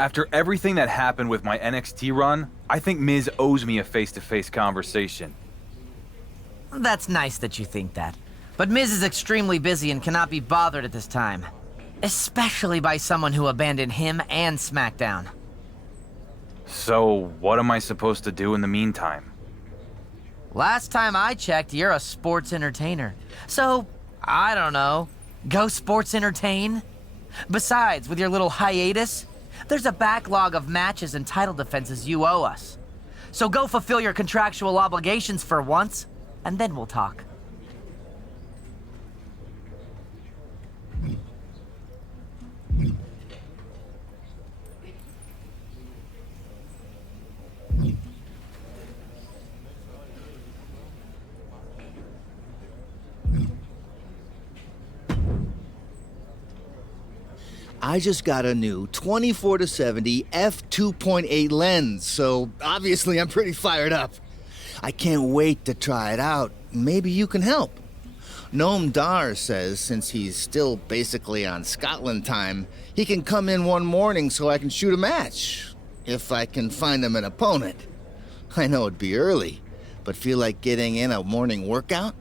After everything that happened with my NXT run, I think Miz owes me a face-to-face conversation. That's nice that you think that. But Miz is extremely busy and cannot be bothered at this time. Especially by someone who abandoned him and SmackDown. So, what am I supposed to do in the meantime? Last time I checked, you're a sports entertainer. So, I don't know, go sports entertain? Besides, with your little hiatus, there's a backlog of matches and title defenses you owe us. So go fulfill your contractual obligations for once, and then we'll talk. I just got a new 24-70 f2.8 lens, so obviously I'm pretty fired up. I can't wait to try it out. Maybe you can help. Noam Dar says since he's still basically on Scotland time, he can come in one morning so I can shoot a match. If I can find him an opponent. I know it'd be early, but feel like getting in a morning workout?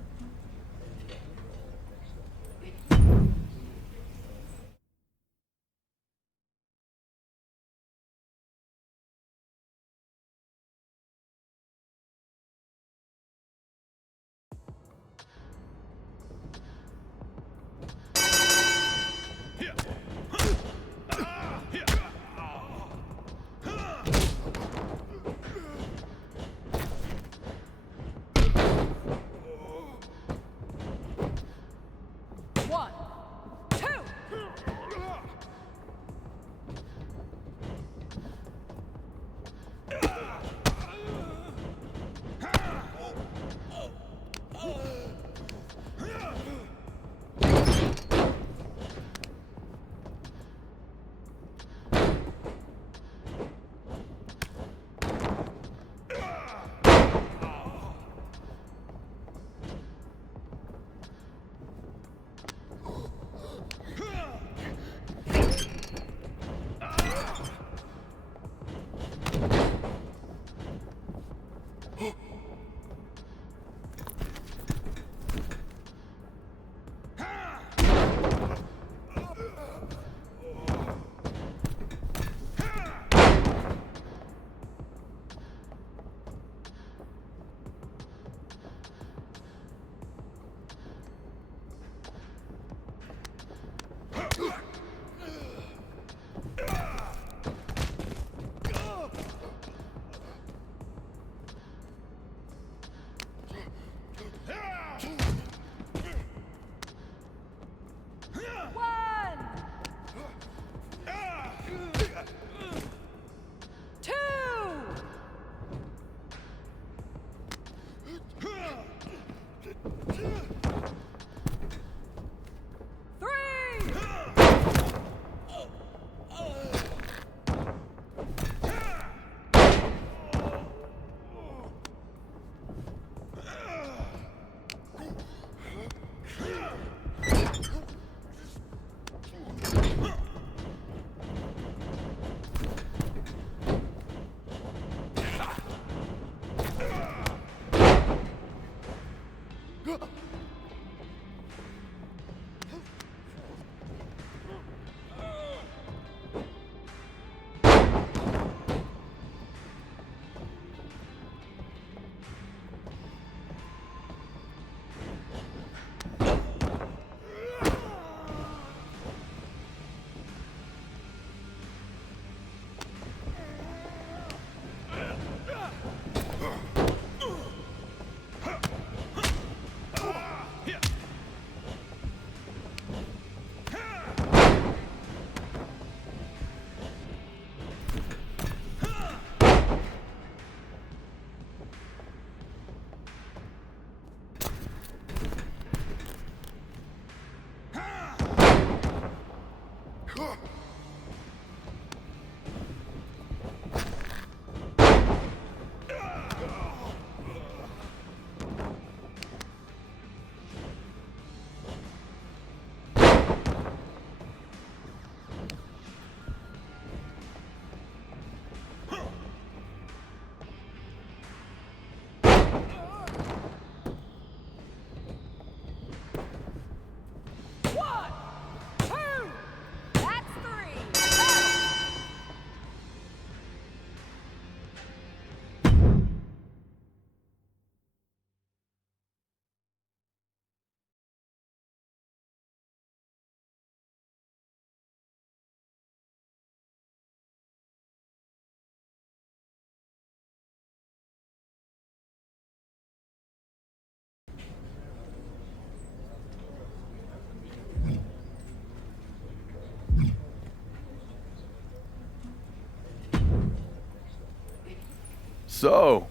So,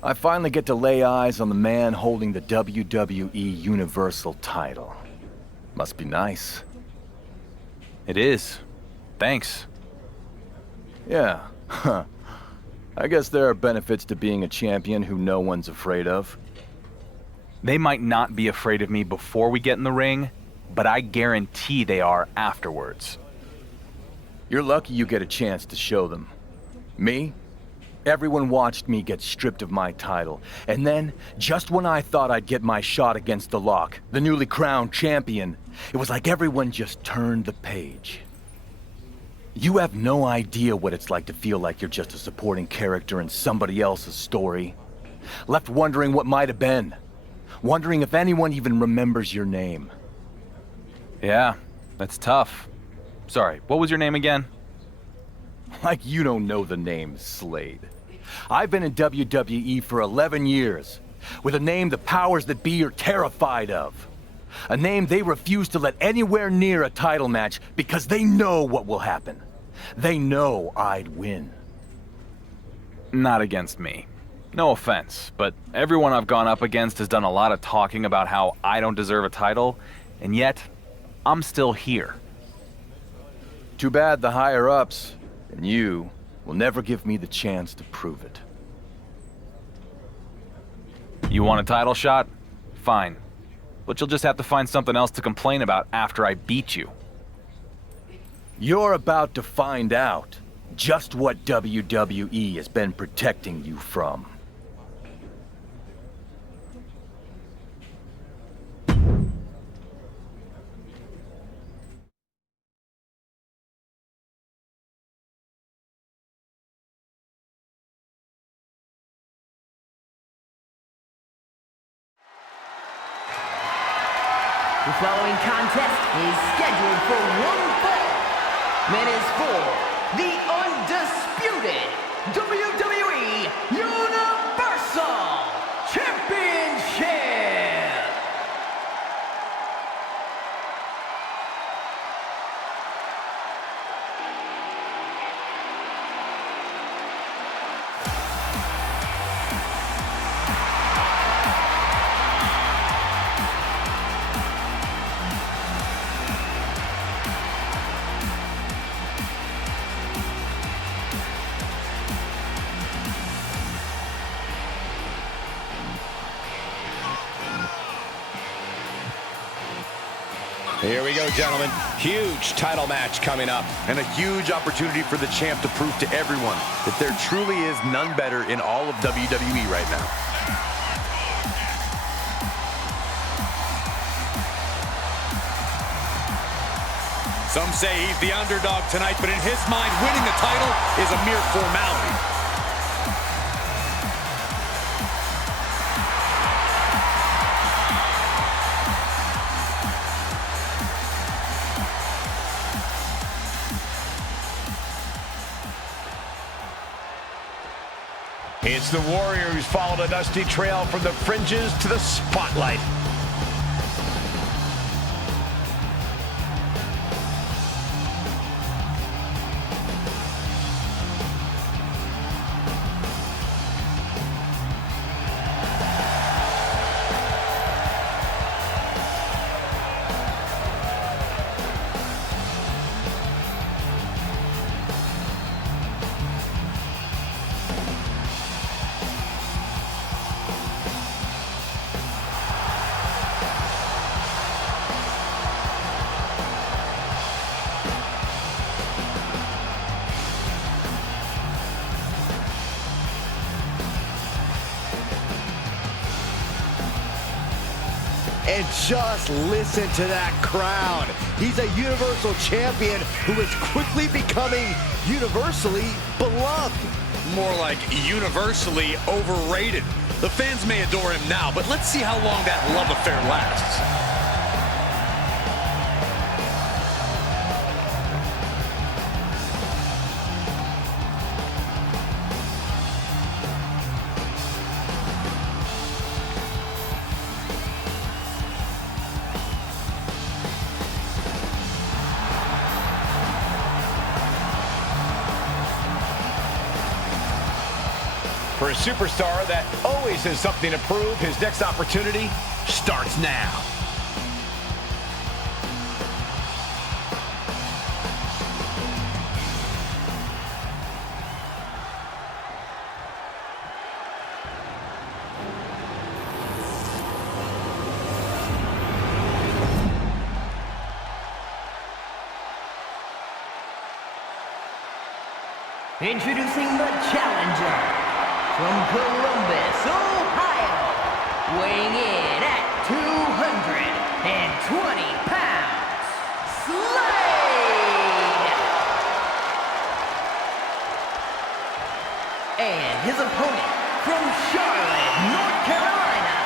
I finally get to lay eyes on the man holding the WWE Universal title. Must be nice. It is. Thanks. Yeah, huh. I guess there are benefits to being a champion who no one's afraid of. They might not be afraid of me before we get in the ring, but I guarantee they are afterwards. You're lucky you get a chance to show them. Me? Everyone watched me get stripped of my title, and then, just when I thought I'd get my shot against the Lock, the newly crowned champion, it was like everyone just turned the page. You have no idea what it's like to feel like you're just a supporting character in somebody else's story. Left wondering what might have been. Wondering if anyone even remembers your name. Yeah, that's tough. Sorry, what was your name again? Like you don't know the name Slade. I've been in WWE for 11 years, with a name the powers that be are terrified of. A name they refuse to let anywhere near a title match because they know what will happen. They know I'd win. Not against me. No offense, but everyone I've gone up against has done a lot of talking about how I don't deserve a title, and yet, I'm still here. Too bad the higher-ups, and you, will never give me the chance to prove it. You want a title shot? Fine. But you'll just have to find something else to complain about after I beat you. You're about to find out just what WWE has been protecting you from. The following contest is scheduled for one fall, and is for the undisputed WWE Universal Championship. Here we go, gentlemen. Huge title match coming up. And a huge opportunity for the champ to prove to everyone that there truly is none better in all of WWE right now. Some say he's the underdog tonight, but in his mind, winning the title is a mere formality. It's the Warrior who's followed a dusty trail from the fringes to the spotlight. And just listen to that crowd. He's a Universal Champion who is quickly becoming universally beloved. More like universally overrated. The fans may adore him now, but let's see how long that love affair lasts. For a superstar that always has something to prove, his next opportunity starts now. Introducing the challenger from Columbus, Ohio, weighing in at 220 pounds, Slade! And his opponent from Charlotte, North Carolina,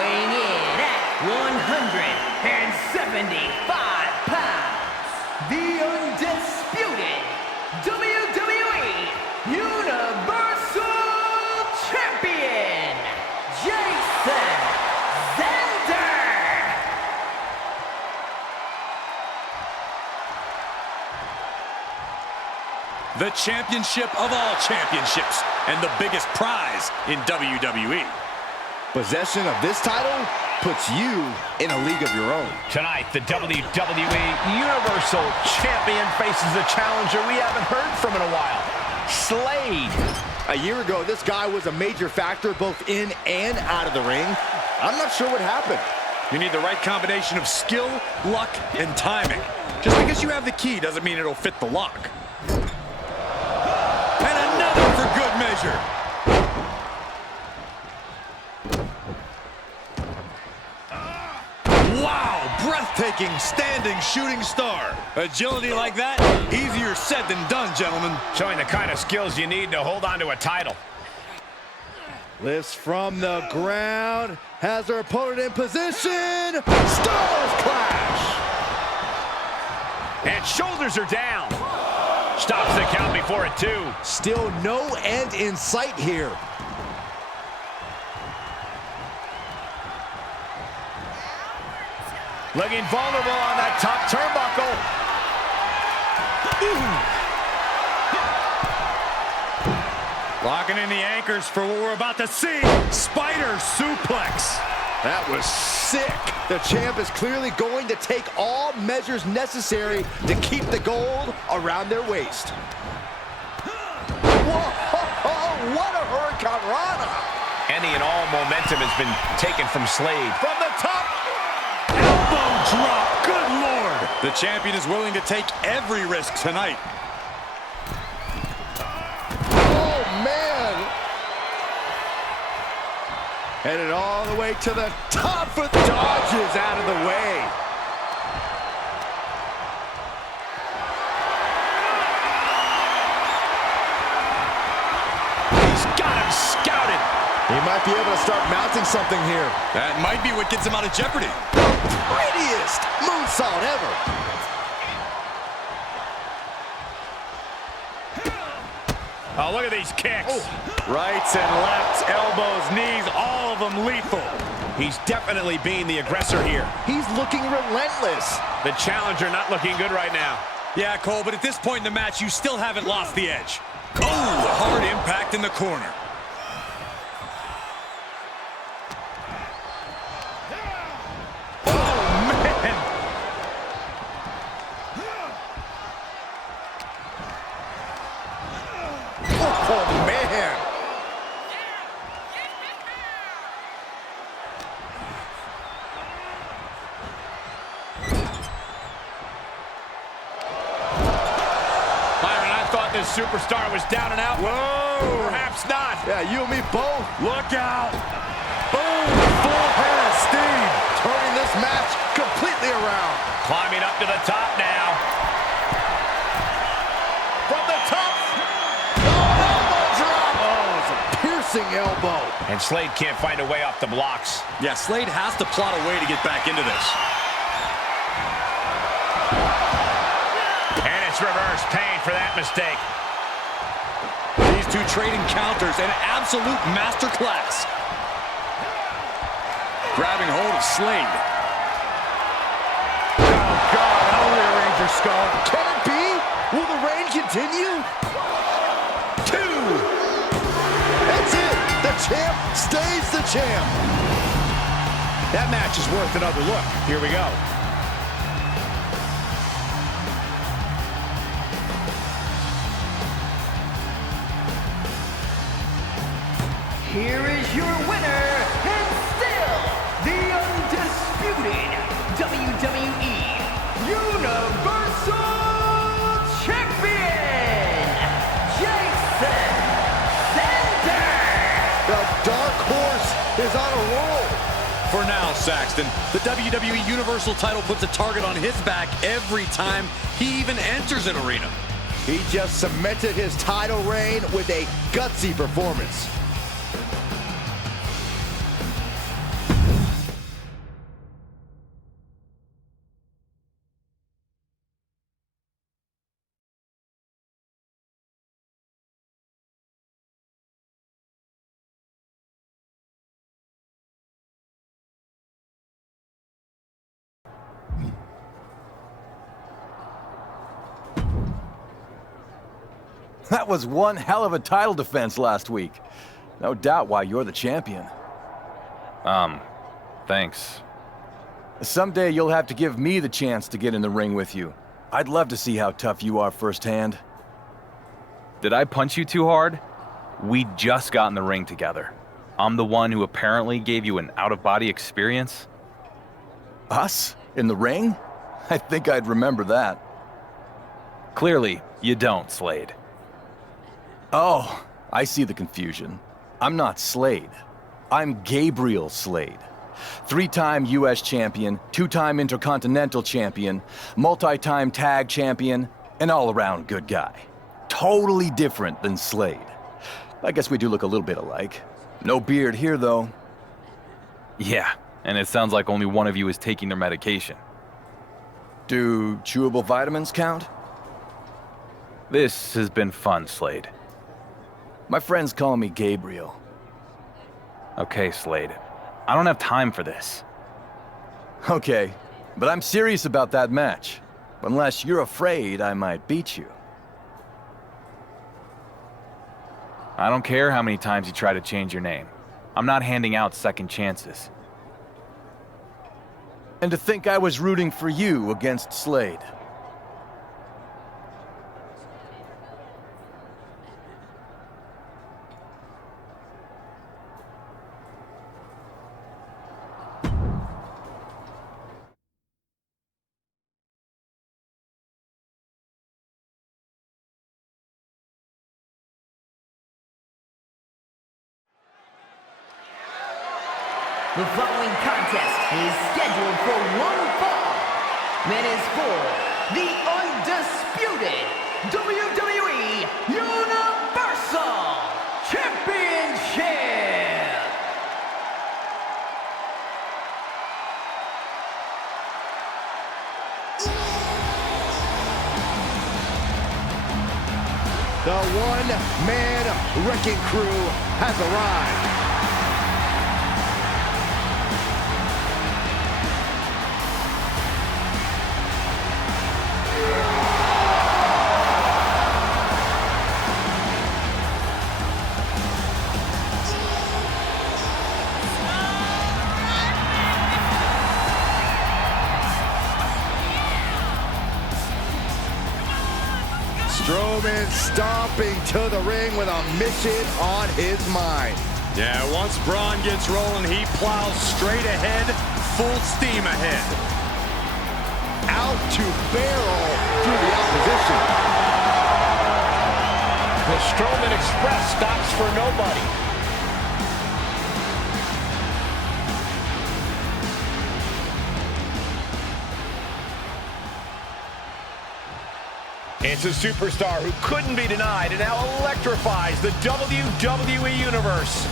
weighing in at 175 pounds, the undisputed WWE Universal Champion, Jason Zender! The championship of all championships and the biggest prize in WWE. Possession of this title puts you in a league of your own. Tonight, the WWE Universal Champion faces a challenger we haven't heard from in a while, Slade. A year ago, this guy was a major factor both in and out of the ring. I'm not sure what happened. You need the right combination of skill, luck, and timing. Just because you have the key doesn't mean it'll fit the lock. And another for good measure. Wow, breathtaking standing shooting star. Agility like that, easier said than done, gentlemen. Showing the kind of skills you need to hold on to a title. Lifts from the ground, has her opponent in position. Stars clash. And shoulders are down. Stops the count before it, too. Still no end in sight here. Looking vulnerable on that top turnbuckle. Locking in the anchors for what we're about to see. Spider suplex. That was sick. The champ is clearly going to take all measures necessary to keep the gold around their waist. Whoa, what a hurricane rana. Any and all momentum has been taken from Slade. From the top. Elbow drop. Good Lord. The champion is willing to take every risk tonight. Oh, man. Headed all the way to the top for dodges out of the way. He's got him scouted. He might be able to start mounting something here. That might be what gets him out of jeopardy. Prettiest moonsault ever. Oh, look at these kicks. Oh. Rights and lefts, elbows, knees, all of them lethal. He's definitely being the aggressor here. He's looking relentless. The challenger not looking good right now. Yeah, Cole, but at this point in the match, you still haven't lost the edge. Oh, hard impact in the corner. Oh, man. Byron, I thought this superstar was down and out. Whoa! Perhaps not. Yeah, you and me both. Look out! Boom! Full head of steam. Turning this match completely around. Climbing up to the top now. From the top. Oh, elbow drop. Oh, it's a piercing elbow. And Slade can't find a way off the blocks. Yeah, Slade has to plot a way to get back into this. And it's reverse pain for that mistake. These two trading counters, an absolute masterclass. Grabbing hold of Slade. Oh, God, how will they arrange your skull? Can it be? Will the reign continue? 2. That's it. champ stays the champ. That match is worth another look. Here we go. Here is your winner, and still the undisputed WWE Universal Champion, Jason Center. The dark horse is on a roll. For now, Saxton, the WWE Universal title puts a target on his back every time he even enters an arena. He just cemented his title reign with a gutsy performance. That was one hell of a title defense last week. No doubt why you're the champion. Thanks. Someday you'll have to give me the chance to get in the ring with you. I'd love to see how tough you are firsthand. Did I punch you too hard? We just got in the ring together. I'm the one who apparently gave you an out-of-body experience? Us? In the ring? I think I'd remember that. Clearly, you don't, Slade. Oh, I see the confusion. I'm not Slade. I'm Gabriel Slade. 3-time US champion, 2-time Intercontinental champion, multi-time tag champion, an all-around good guy. Totally different than Slade. I guess we do look a little bit alike. No beard here, though. Yeah, and it sounds like only one of you is taking their medication. Do chewable vitamins count? This has been fun, Slade. My friends call me Gabriel. Okay, Slade. I don't have time for this. Okay, but I'm serious about that match. Unless you're afraid I might beat you. I don't care how many times you try to change your name. I'm not handing out second chances. And to think I was rooting for you against Slade. The following contest is scheduled for one fall and is for the undisputed WWE Universal Championship. The one-man wrecking crew has arrived. Strowman stomping to the ring with a mission on his mind. Yeah, once Braun gets rolling, he plows straight ahead, full steam ahead. Out to barrel through the opposition. The Strowman Express stops for nobody. It's a superstar who couldn't be denied and now electrifies the WWE Universe.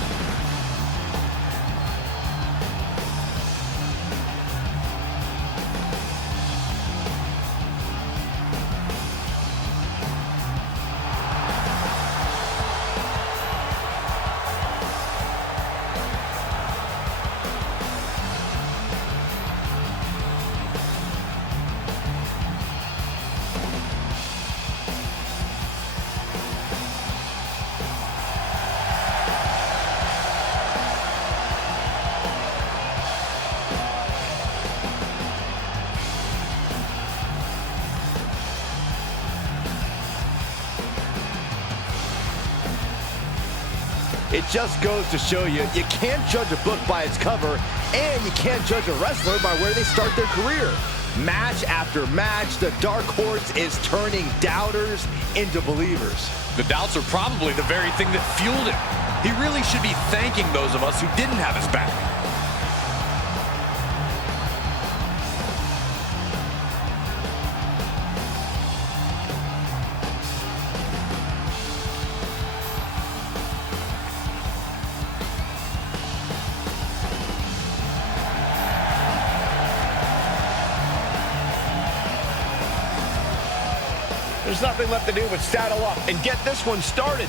It just goes to show you, you can't judge a book by its cover, and you can't judge a wrestler by where they start their career. Match after match, the dark horse is turning doubters into believers. The doubts are probably the very thing that fueled him. He really should be thanking those of us who didn't have his back. There's nothing left to do but saddle up and get this one started.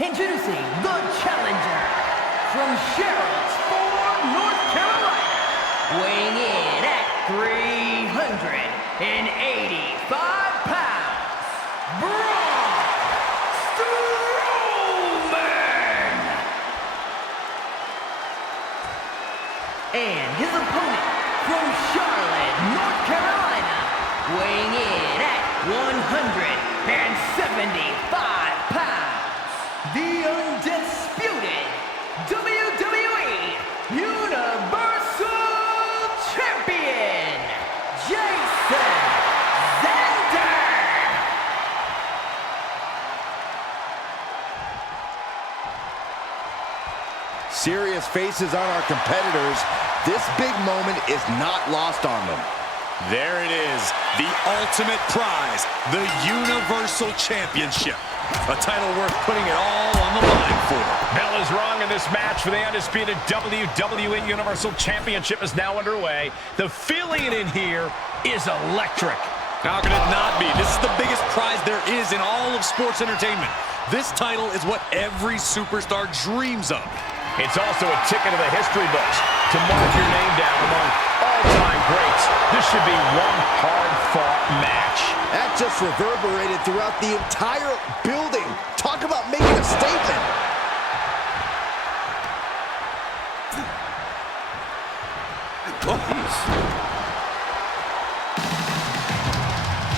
Introducing the challenger from Charlottesville, North Carolina, weighing in at 385 pounds, Braun Strowman! And his opponent from Charlotte, North Carolina, weighing in at 175 pounds, the undisputed WWE Universal Champion, Jason Xander! Serious faces on our competitors. This big moment is not lost on them. There it is, the ultimate prize, the Universal Championship. A title worth putting it all on the line for. Bell is wrong in this match for the undisputed WWE Universal Championship is now underway. The feeling in here is electric. How can it not be? This is the biggest prize there is in all of sports entertainment. This title is what every superstar dreams of. It's also a ticket to the history books to mark your name down among all-time greats. This should be one hard-fought match. That just reverberated throughout the entire building. Talk about making a statement.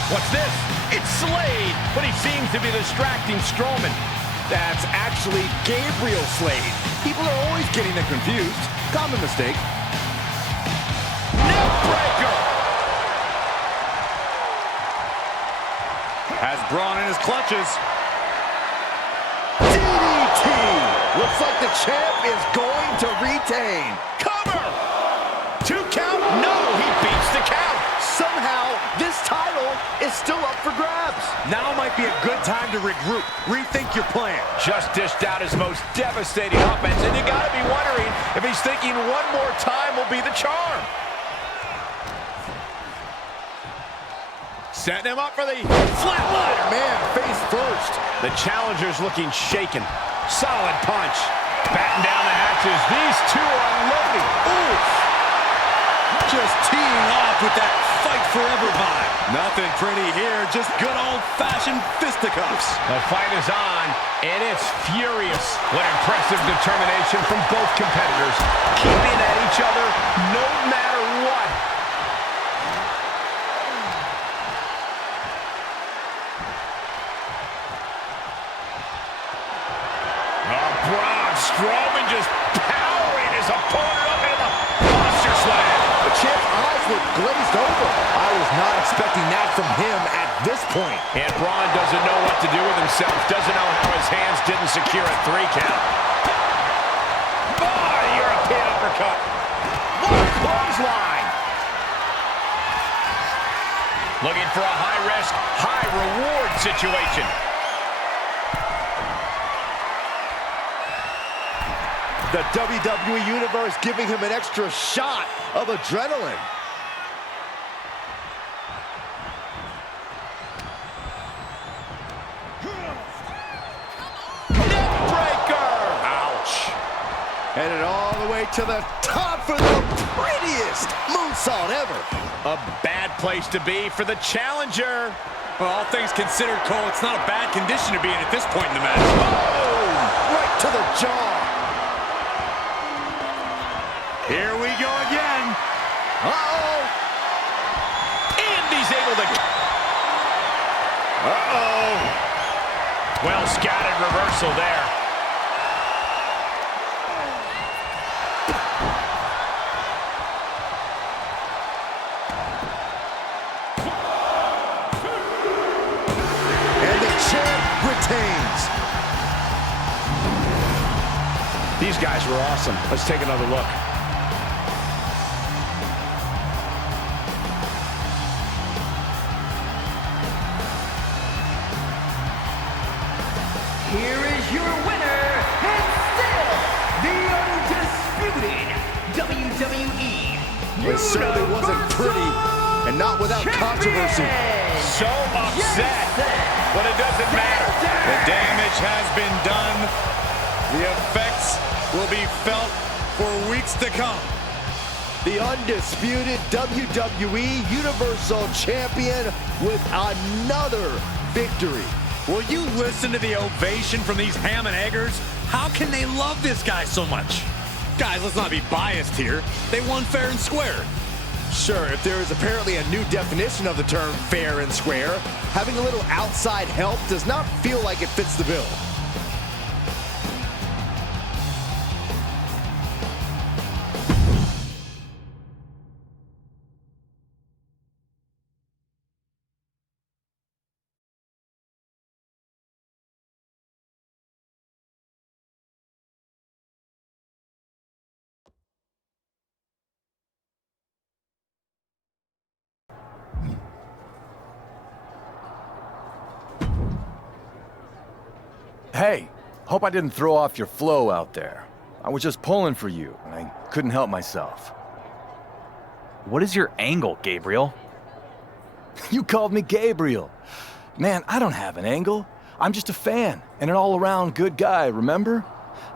What's this? It's Slade, but he seems to be distracting Strowman. That's actually Gabriel Slade. People are always getting them confused. Common mistake. Neckbreaker! Has Braun in his clutches. DDT! Looks like the champ is going to retain. Cover! 2 count? No, he beats the count. Somehow, this title is still up for grabs. Now might be a good time to regroup. Rethink your plan. Just dished out his most devastating offense, and you gotta be wondering if he's thinking one more time will be the charm. Setting him up for the flatliner. Man, face first. The challenger's looking shaken. Solid punch. Batten down the hatches. These two are unloading. Ooh. Just teeing off with that fight forever vibe. Nothing pretty here, just good old-fashioned fisticuffs. The fight is on, and it's furious. What impressive determination from both competitors, keeping at each other no matter what. Oh, Braun Strowman just powering his opponent up into the monster slam. The champ's eyes look glazed over. I was not expecting that from him at this point. And Braun doesn't know what to do with himself. Doesn't know how his hands didn't secure a 3 count. Oh, European uppercut. What a clothesline. Looking for a high-risk, high-reward situation. The WWE Universe giving him an extra shot of adrenaline. Neckbreaker! Ouch. Headed all the way to the top for the prettiest moonsault ever. A bad place to be for the challenger. Well, all things considered, Cole, it's not a bad condition to be in at this point in the match. Oh, right to the jaw. Here we go again. Uh-oh. And he's able to... Well scouted reversal there. And the champ retains. These guys were awesome. Let's take another look. Here is your winner, and still the undisputed WWE It certainly wasn't pretty, and not without controversy. So upset, but it doesn't matter. The damage has been done. The effects will be felt for weeks to come. The undisputed WWE Universal Champion with another victory. Will you listen to the ovation from these ham and eggers? How can they love this guy so much? Guys, let's not be biased here. They won fair and square. Sure, if there is apparently a new definition of the term fair and square, having a little outside help does not feel like it fits the bill. Hey, hope I didn't throw off your flow out there. I was just pulling for you, and I couldn't help myself. What is your angle, Gabriel? You called me Gabriel. Man, I don't have an angle. I'm just a fan and an all-around good guy, remember?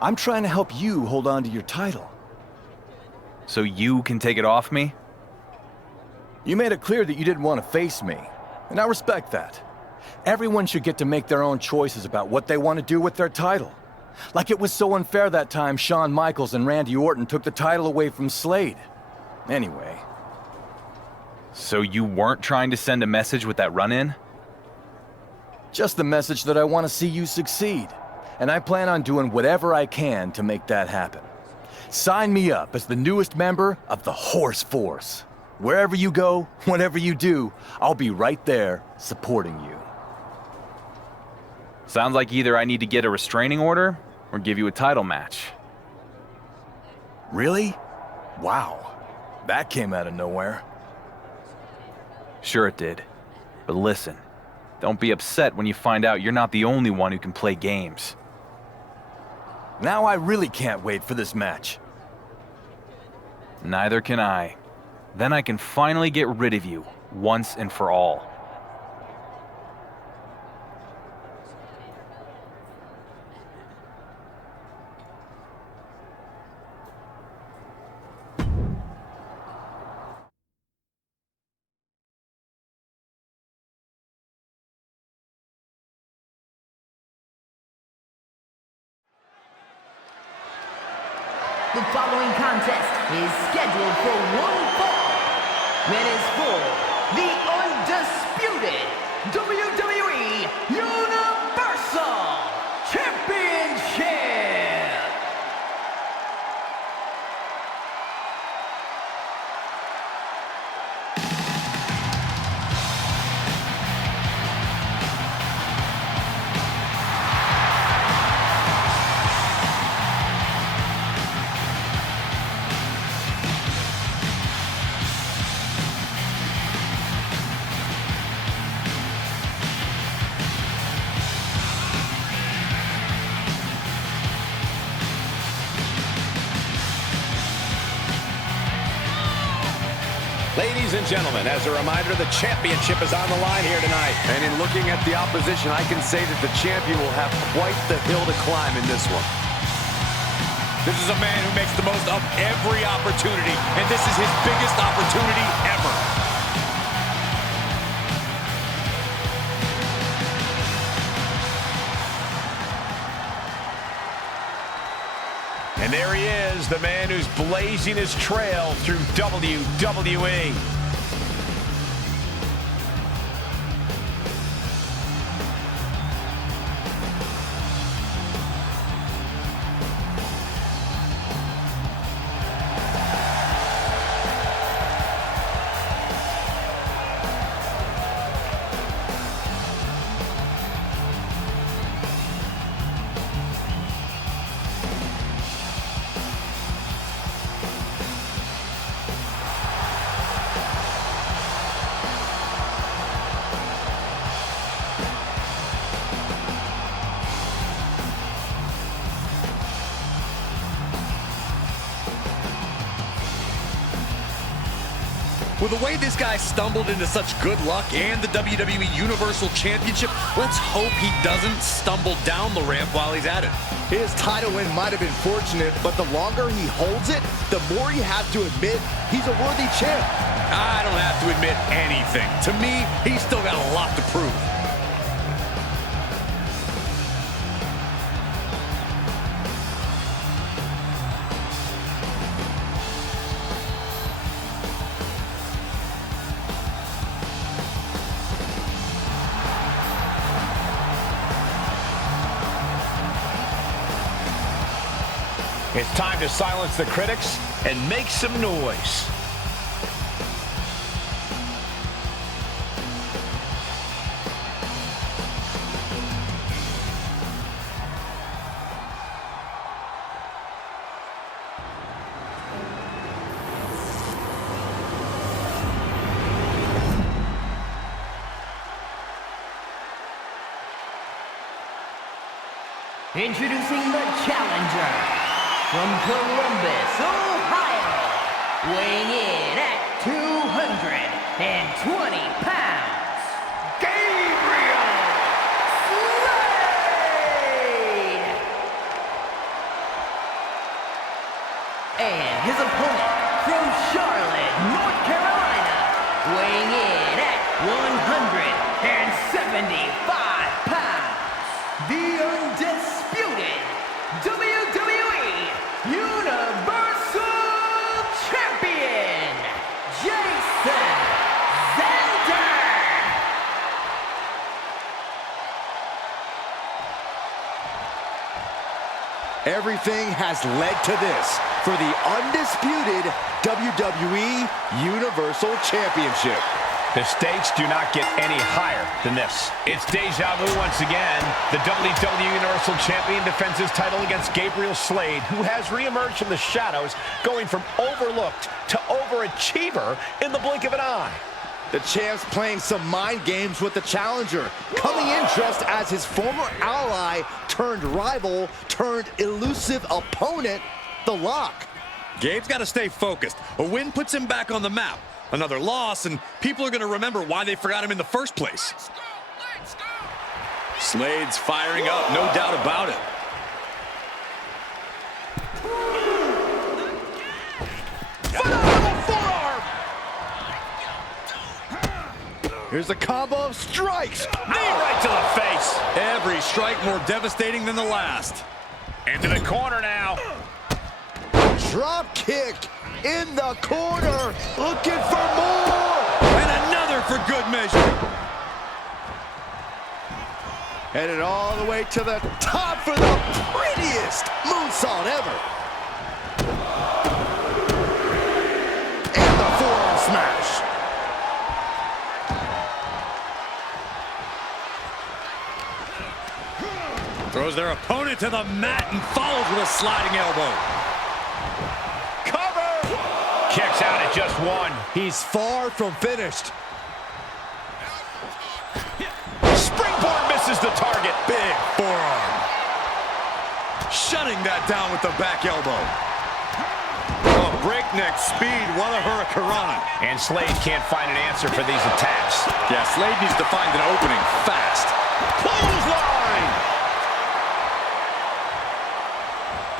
I'm trying to help you hold on to your title. So you can take it off me? You made it clear that you didn't want to face me, and I respect that. Everyone should get to make their own choices about what they want to do with their title. Like it was so unfair that time Shawn Michaels and Randy Orton took the title away from Slade. Anyway. So you weren't trying to send a message with that run-in? Just the message that I want to see you succeed. And I plan on doing whatever I can to make that happen. Sign me up as the newest member of the Horse Force. Wherever you go, whatever you do, I'll be right there supporting you. Sounds like either I need to get a restraining order or give you a title match. Really? Wow. That came out of nowhere. Sure it did. But listen, don't be upset when you find out you're not the only one who can play games. Now I really can't wait for this match. Neither can I. Then I can finally get rid of you, once and for all. The following contest is scheduled for one fall and is for the undisputed WWE Universal Championship. Ladies and gentlemen, as a reminder, the championship is on the line here tonight. And in looking at the opposition, I can say that the champion will have quite the hill to climb in this one. This is a man who makes the most of every opportunity, and this is his biggest opportunity ever. And there he is, the man who's blazing his trail through WWE. With the way this guy stumbled into such good luck and the WWE Universal Championship, let's hope he doesn't stumble down the ramp while he's at it. His title win might have been fortunate, but the longer he holds it, the more you have to admit he's a worthy champ. I don't have to admit anything. To me, he's still got a lot to prove. It's time to silence the critics and make some noise. Introducing the challenger from Columbus, Ohio, weighing in at 220 pounds, Gabriel Slade! And his opponent from Charlotte, North Carolina, weighing in at 175 pounds, the undisputed WWE Universal Champion, Jason Xander! Everything has led to this for the undisputed WWE Universal Championship. The stakes do not get any higher than this. It's deja vu once again. The WWE Universal Champion defends his title against Gabriel Slade, who has reemerged from the shadows, going from overlooked to overachiever in the blink of an eye. The champ's playing some mind games with the challenger, coming in dressed as his former ally turned rival turned elusive opponent, The Lock. Gabe's got to stay focused. A win puts him back on the map. Another loss, and people are going to remember why they forgot him in the first place. Slade's firing up, no doubt about it. Phenomenal forearm! Here's a combo of strikes. Knee right to the face. Every strike more devastating than the last. Into the corner now. Drop kick in the corner, looking for more. And another for good measure. Headed all the way to the top for the prettiest moonsault ever. And the forearm smash. Throws their opponent to the mat and follows with a sliding elbow. Kicks out at just one. He's far from finished. Springboard misses the target. Big forearm. Shutting that down with the back elbow. Oh, breakneck speed, what a hurricanrana. And Slade can't find an answer for these attacks. Yeah, Slade needs to find an opening fast. Clothesline!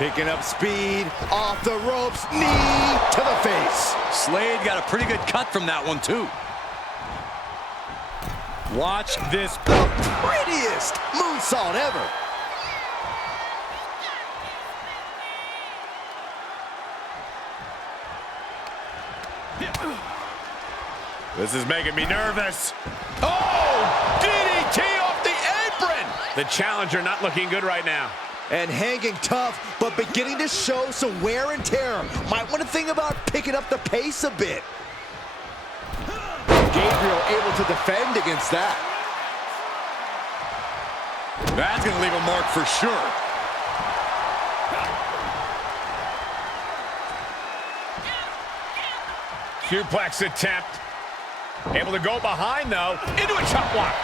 Picking up speed, off the ropes, knee to the face. Slade got a pretty good cut from that one, too. Watch this. The prettiest moonsault ever. This is making me nervous. Oh! DDT off the apron! The challenger not looking good right now. And hanging tough, but beginning to show some wear and tear. Might want to think about picking up the pace a bit. Gabriel able to defend against that. That's going to leave a mark for sure. Suplex attempt. Able to go behind, though. Into a chop block.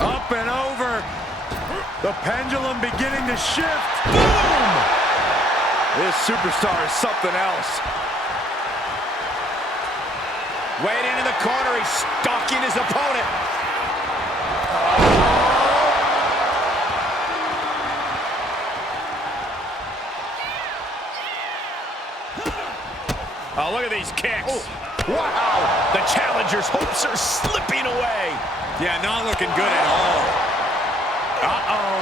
Up and over. The pendulum beginning to shift. Boom! This superstar is something else. Waiting in the corner, he's stalking his opponent. Oh, look at these kicks. Oh, wow! The challenger's hopes are slipping away. Yeah, not looking good at all. Uh-oh.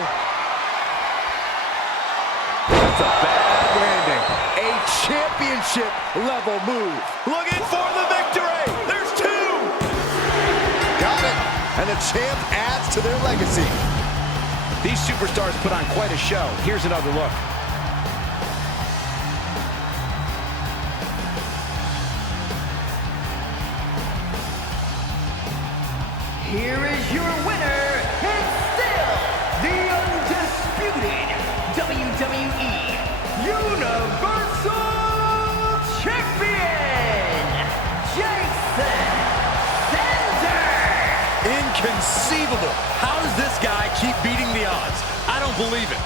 That's a bad landing. A championship level move. Looking for the victory. There's two. Got it. And the champ adds to their legacy. These superstars put on quite a show. Here's another look. Here is your winner, and still the undisputed WWE Universal Champion, Jason Sender! Inconceivable. How does this guy keep beating the odds? I don't believe it.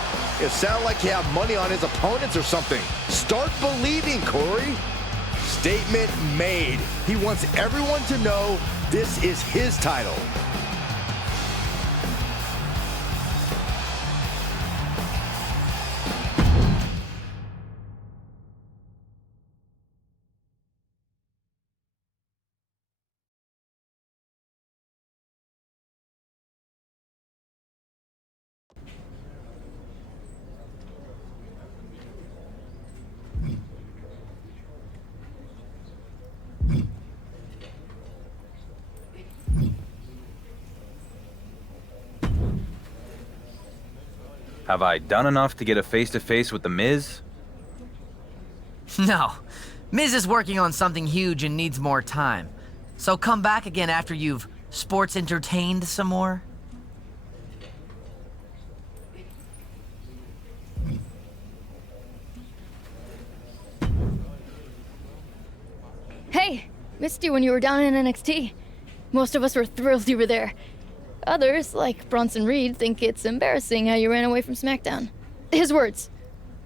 It sounds like you have money on his opponents or something. Start believing, Corey. Statement made. He wants everyone to know this is his title. Have I done enough to get a face-to-face with The Miz? No. Miz is working on something huge and needs more time. So come back again after you've sports entertained some more. Hey, missed you when you were down in NXT. Most of us were thrilled you were there. Others, like Bronson Reed, think it's embarrassing how you ran away from SmackDown. His words.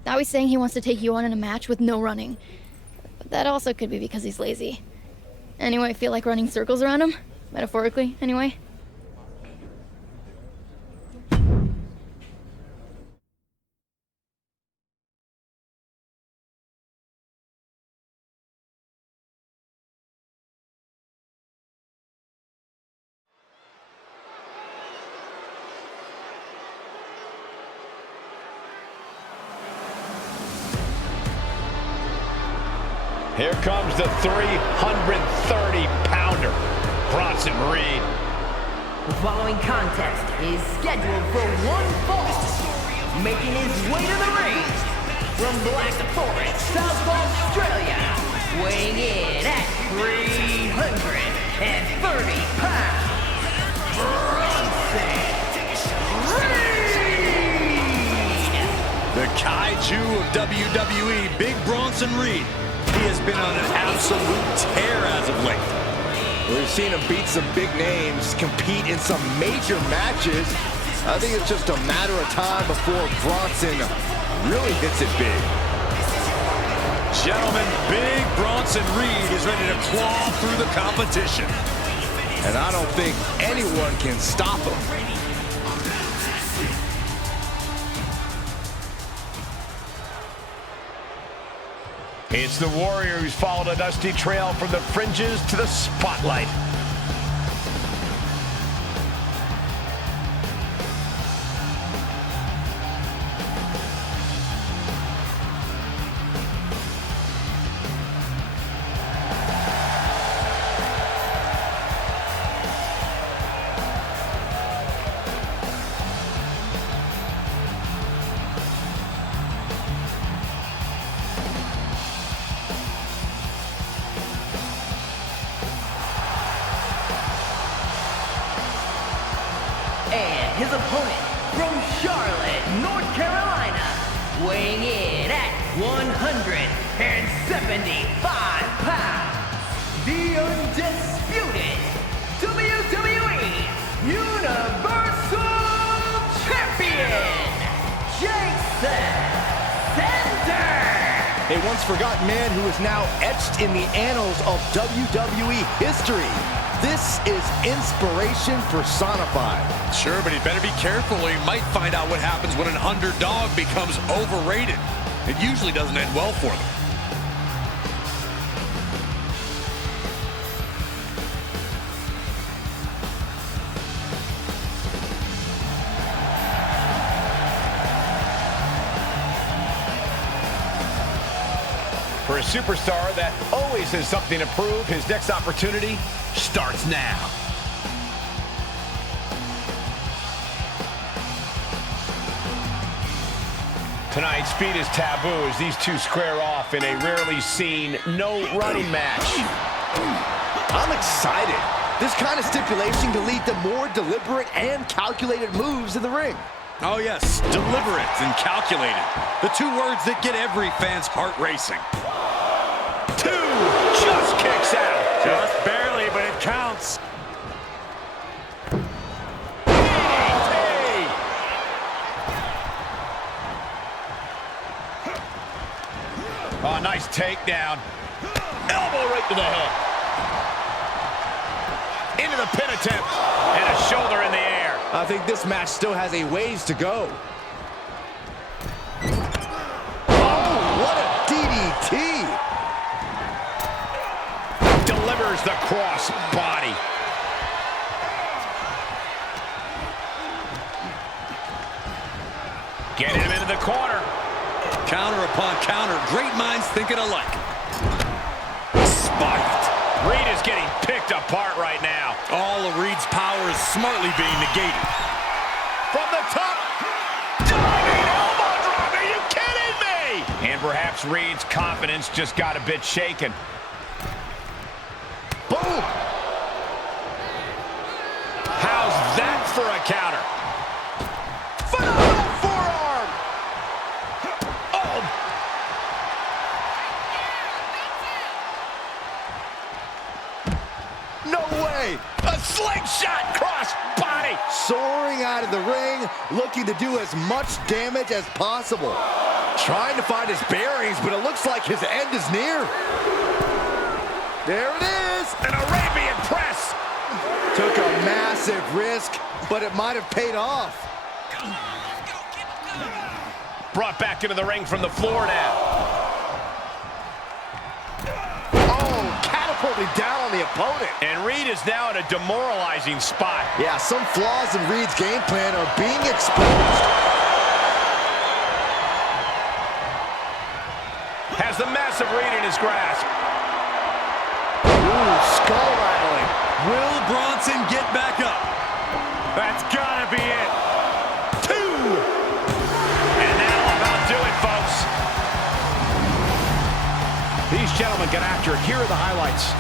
Now he's saying he wants to take you on in a match with no running. But that also could be because he's lazy. Anyway, I feel like running circles around him. Metaphorically, anyway. Here comes the 330-pounder, Bronson Reed. The following contest is scheduled for one fall. Making his way to the ring from Blackpool, South Australia, weighing in at 330 pounds, Bronson Reed! The kaiju of WWE, Big Bronson Reed. He has been on an absolute tear as of late. We've seen him beat some big names, compete in some major matches. I think it's just a matter of time before Bronson really hits it big. Gentlemen, Big Bronson Reed is ready to claw through the competition. And I don't think anyone can stop him. It's the Warrior who's followed a dusty trail from the fringes to the spotlight. And his opponent from Charlotte, North Carolina, weighing in at 175 pounds, the undisputed WWE Universal Champion, Jason Sender. A once forgotten man who is now etched in the annals of WWE history. This is inspiration personified. Sure, but he better be careful or he might find out what happens when an underdog becomes overrated. It usually doesn't end well for them. For a superstar that always has something to prove, his next opportunity starts now. Tonight, speed is taboo as these two square off in a rarely seen no-running match. I'm excited. This kind of stipulation can lead to more deliberate and calculated moves in the ring. Oh yes, deliberate and calculated. The two words that get every fan's heart racing. Just kicks out. Just barely, but it counts. Oh, nice takedown. Elbow right to the head. Into the pin attempt. And a shoulder in the air. I think this match still has a ways to go. Oh, what a DDT! Delivers the cross body. Getting him into the corner. Counter upon counter. Great minds thinking alike. Spiked. Reed is getting picked apart right now. All of Reed's power is smartly being negated. From the top. Diving elbow drop. Are you kidding me? And perhaps Reed's confidence just got a bit shaken. Boom! How's that for a counter? Phenomenal forearm! Oh! No way! A slingshot cross body! Soaring out of the ring, looking to do as much damage as possible. Trying to find his bearings, but it looks like his end is near. There it is! An Arabian press! Took a massive risk, but it might have paid off. Brought back into the ring from the floor now. Oh, catapulted down on the opponent. And Reed is now in a demoralizing spot. Yeah, some flaws in Reed's game plan are being exposed. Has the massive Reed in his grasp. Ooh, skull rattling. Will Bronson get back up? That's gotta be it. 2! And that'll about do it, folks. These gentlemen get after it. Here are the highlights.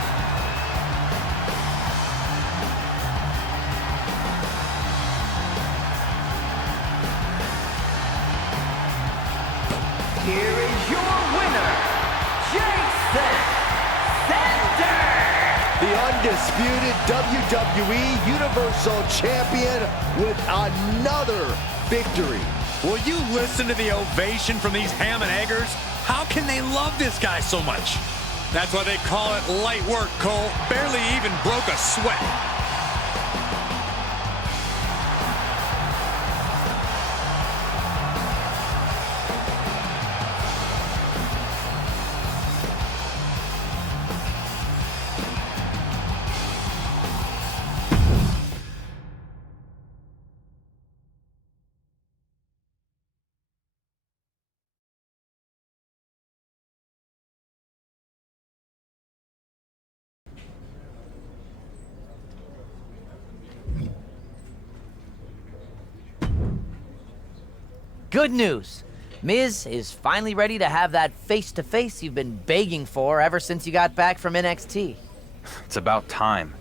Here is your winner, Jason Sender. The undisputed undisputed WWE Universal Champion with another victory. Will you listen to the ovation from these ham and eggers? How can they love this guy so much? That's why they call it light work, Cole. Barely even broke a sweat. Good news. Miz is finally ready to have that face-to-face you've been begging for ever since you got back from NXT. It's about time.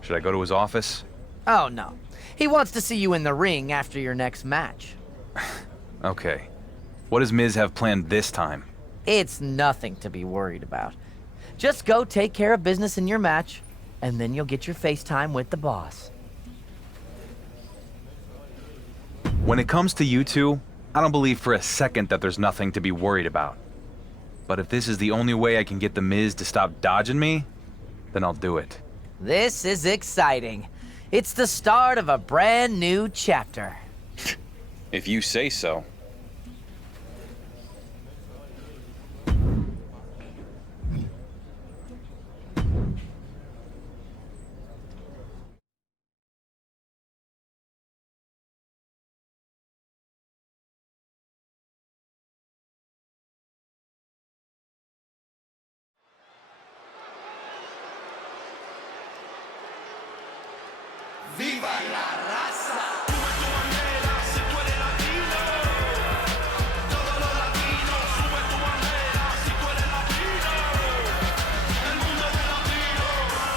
Should I go to his office? Oh, no. He wants to see you in the ring after your next match. Okay. What does Miz have planned this time? It's nothing to be worried about. Just go take care of business in your match, and then you'll get your FaceTime with the boss. When it comes to you two, I don't believe for a second that there's nothing to be worried about. But if this is the only way I can get the Miz to stop dodging me, then I'll do it. This is exciting. It's the start of a brand new chapter. If you say so.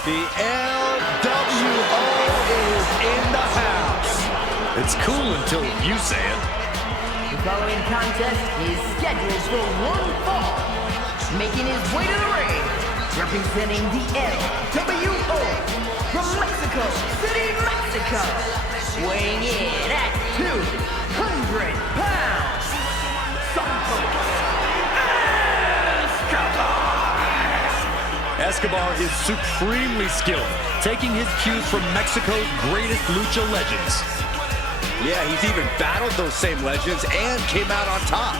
The LWO is in the house. It's cool until you say it. The following contest is scheduled for one fall. Making his way to the ring, representing the LWO from Mexico City, Mexico. Weighing in at 200 pounds. Escobar is supremely skilled, taking his cues from Mexico's greatest lucha legends. Yeah, he's even battled those same legends and came out on top.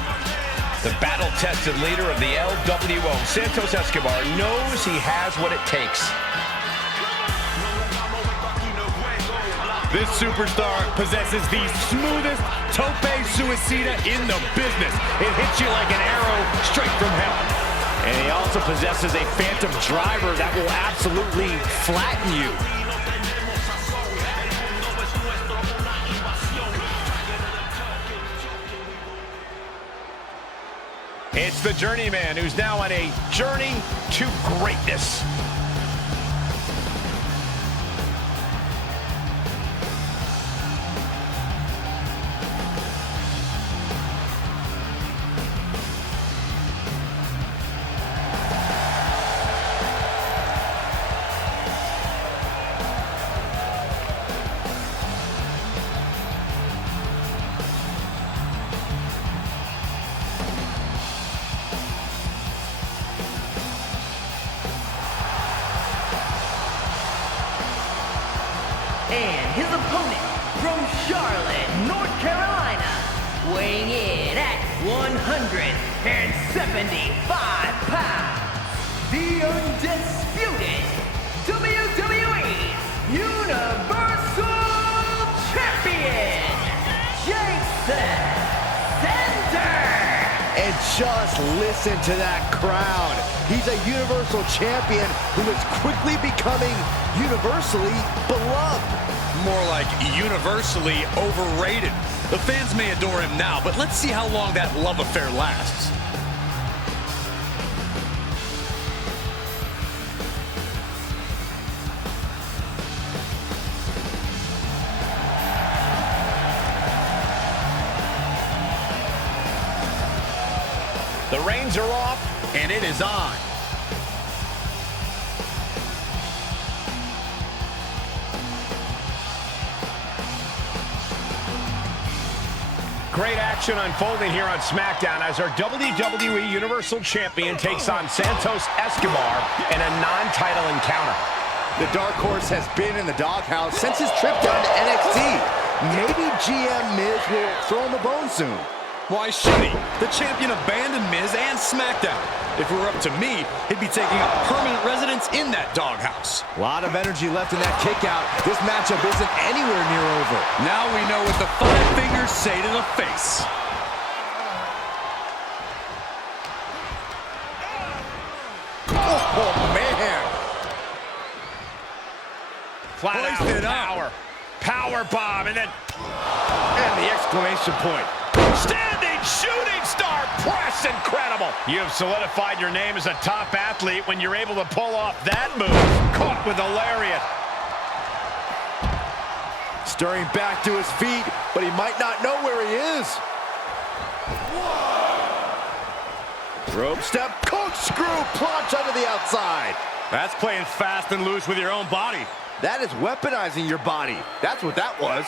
The battle-tested leader of the LWO, Santos Escobar, knows he has what it takes. This superstar possesses the smoothest tope suicida in the business. It hits you like an arrow straight from hell. And he also possesses a phantom driver that will absolutely flatten you. It's the journeyman who's now on a journey to greatness. And his opponent from Charlotte, North Carolina, weighing in at 175 pounds, the undisputed WWE Universal Champion, Jason Center. And just listen to that crowd. He's a Universal Champion who is quickly becoming universally beloved. More like universally overrated. The fans may adore him now, but let's see how long that love affair lasts. The reins are off, And it is on. Great action unfolding here on SmackDown as our WWE Universal Champion takes on Santos Escobar in a non-title encounter. The Dark Horse has been in the doghouse since his trip down to NXT. Maybe GM Miz will throw him a bone soon. Why should he? The champion abandoned Miz and SmackDown. If it were up to me, he'd be taking up permanent residence in that doghouse. A lot of energy left in that kick out. This matchup isn't anywhere near over. Now we know what the five fingers say to the face. Oh, man. Flat Hoisted out up. power. Power bomb, and then... And the exclamation point. Standing shooting star press, incredible. You have solidified your name as a top athlete when you're able to pull off that move. Caught with a lariat. Stirring back to his feet, but he might not know where he is. Rope step, corkscrew, plunge onto the outside. That's playing fast and loose with your own body. That is weaponizing your body. That's what that was.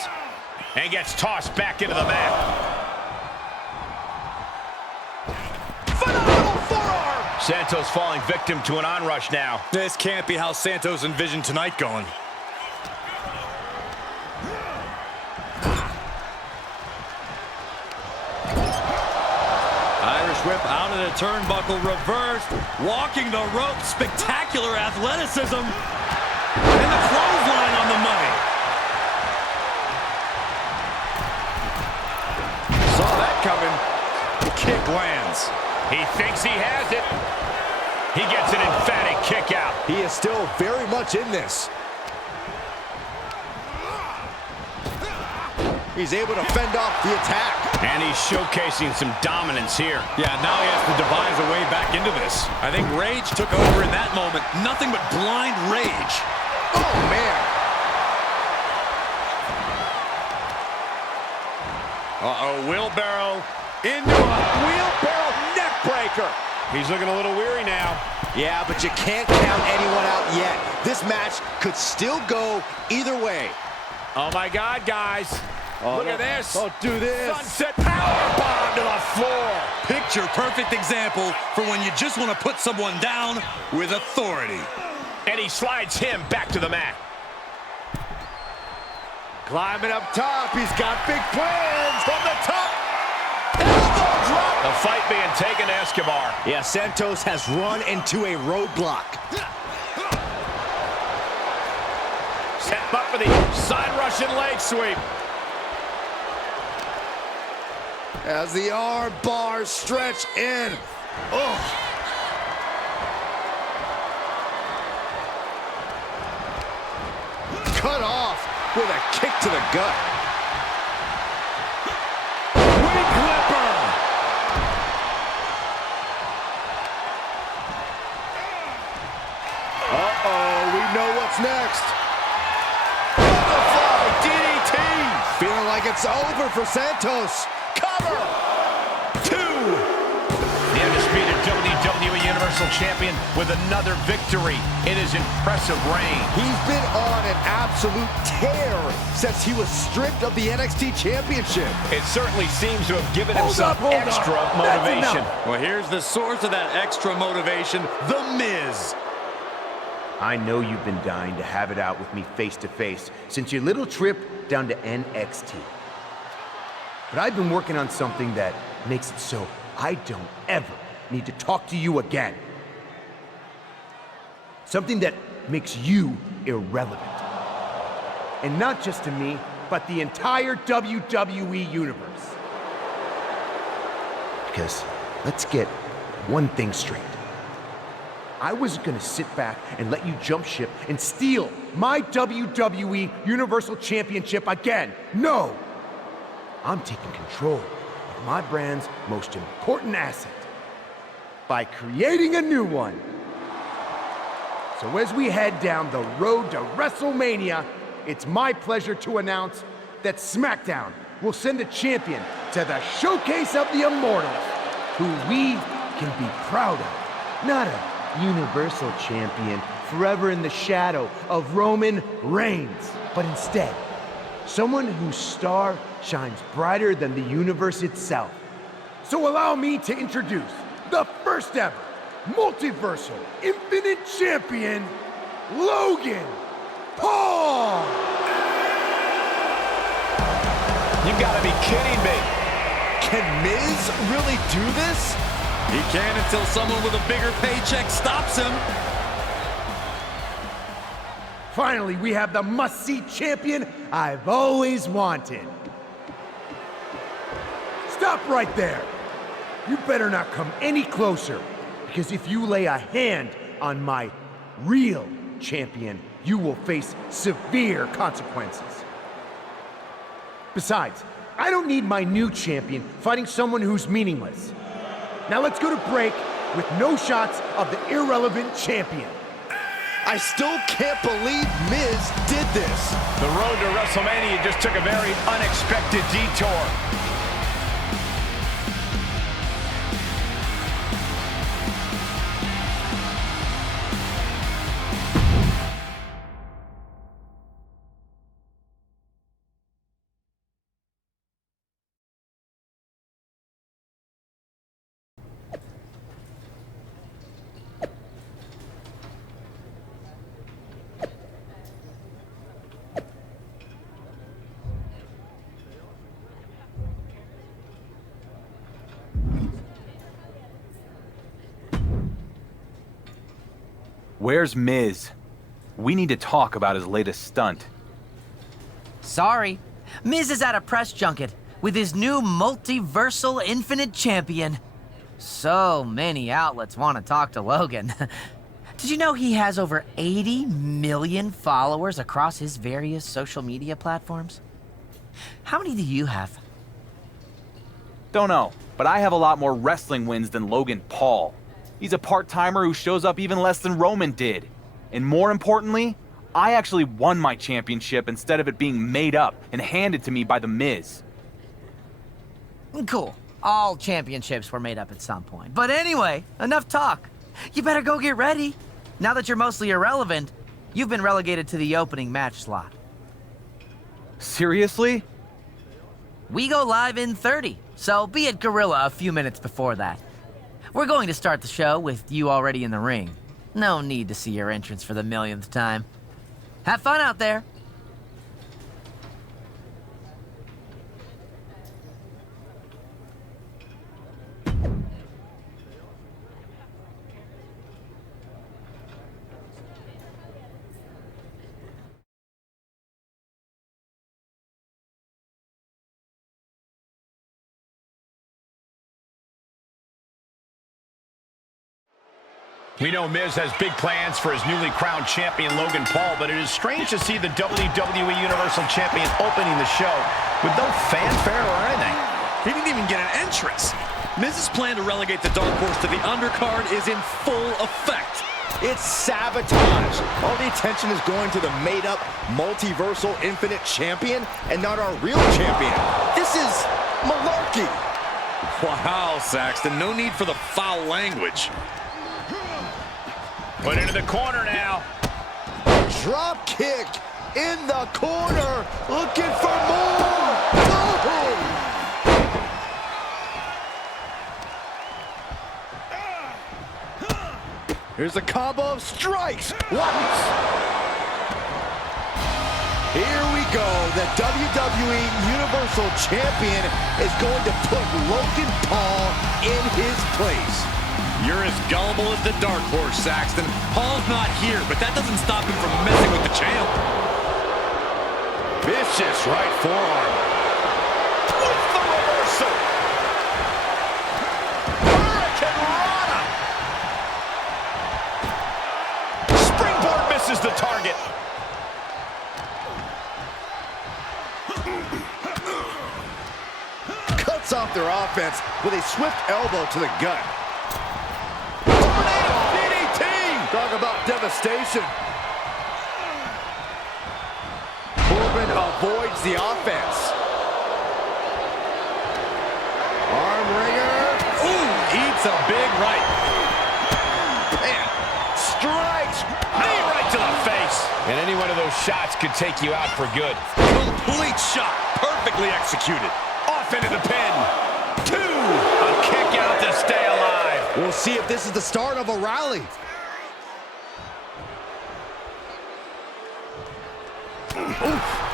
And gets tossed back into the mat. Phenomenal forearm! Santos falling victim to an onrush now. This can't be how Santos envisioned tonight going. Irish whip out of the turnbuckle, reversed, walking the rope, spectacular athleticism, and the clothesline on the money. Saw that coming. The kick lands. He thinks he has it. He gets an emphatic kick out. He is still very much in this. He's able to fend off the attack. And he's showcasing some dominance here. Yeah, now he has to devise a way back into this. I think rage took over in that moment. Nothing but blind rage. Oh, man. Uh-oh, wheelbarrow. Into a wheelbarrow neck breaker. He's looking a little weary now. Yeah, but you can't count anyone out yet. This match could still go either way. Oh, my God, guys. Look at this. Don't do this. Sunset power bomb to the floor. Picture perfect example for when you just want to put someone down with authority. And he slides him back to the mat. Climbing up top. He's got big plans from the top. The fight being taken to Escobar. Yeah, Santos has run into a roadblock. Set up for the side Russian leg sweep. As the arm bars stretch in. Oh. Cut off with a kick to the gut. Wing Clipper. Uh-oh, we know what's next. Butterfly DDT. Feeling like it's over for Santos. Cover. 2. The undisputed WWE Universal Champion with another victory in his impressive reign. He's been on an absolute tear since he was stripped of the NXT Championship. It certainly seems to have given him some Hold up. extra That's motivation. enough. Well, here's the source of that extra motivation, The Miz. I know you've been dying to have it out with me face to face since your little trip down to NXT. But I've been working on something that makes it so I don't ever need to talk to you again. Something that makes you irrelevant. And not just to me, but the entire WWE universe. Because let's get one thing straight. I wasn't gonna sit back and let you jump ship and steal my WWE Universal Championship again. No! I'm taking control of my brand's most important asset by creating a new one. So as we head down the road to WrestleMania, it's my pleasure to announce that SmackDown will send a champion to the Showcase of the Immortals, who we can be proud of. Not a Universal Champion forever in the shadow of Roman Reigns, but instead, Someone whose star shines brighter than the universe itself. So allow me to introduce the first ever Multiversal Infinite Champion, Logan Paul! You gotta be kidding me. Can Miz really do this? He can until someone with a bigger paycheck stops him. Finally, we have the must-see champion I've always wanted. Stop right there. You better not come any closer, because if you lay a hand on my real champion, you will face severe consequences. Besides, I don't need my new champion fighting someone who's meaningless. Now let's go to break with no shots of the irrelevant champion. I still can't believe Miz did this. The road to WrestleMania just took a very unexpected detour. Where's Miz? We need to talk about his latest stunt. Sorry. Miz is at a press junket with his new Multiversal Infinite Champion. So many outlets want to talk to Logan. Did you know he has over 80 million followers across his various social media platforms? How many do you have? Don't know, but I have a lot more wrestling wins than Logan Paul. He's a part-timer who shows up even less than Roman did. And more importantly, I actually won my championship instead of it being made up and handed to me by The Miz. Cool. All championships were made up at some point. But anyway, enough talk. You better go get ready. Now that you're mostly irrelevant, you've been relegated to the opening match slot. Seriously? We go live in 30, so be at Gorilla a few minutes before that. We're going to start the show with you already in the ring. No need to see your entrance for the millionth time. Have fun out there. We know Miz has big plans for his newly crowned champion, Logan Paul, but it is strange to see the WWE Universal Champion opening the show with no fanfare or anything. He didn't even get an entrance. Miz's plan to relegate the Dark Horse to the undercard is in full effect. It's sabotage. All the attention is going to the made-up Multiversal Infinite Champion and not our real champion. This is malarkey. Wow, Saxton, no need for the foul language. Put into the corner now. Drop kick in the corner, looking for more. Oh! Here's a combo of strikes. Once. Here we go. The WWE Universal Champion is going to put Logan Paul in his place. You're as gullible as the Dark Horse, Saxton. Paul's not here, but that doesn't stop him from messing with the champ. Vicious right forearm. With the reversal. Hurricane Rana. Springboard misses the target. Cuts off their offense with a swift elbow to the gut. Talk about devastation. Corbin avoids the offense. Arm wringer. Ooh, eats a big right. Man, strikes. Knee right to the face. And any one of those shots could take you out for good. Complete shot. Perfectly executed. Off into the pin. 2. A kick out to stay alive. We'll see if this is the start of a rally.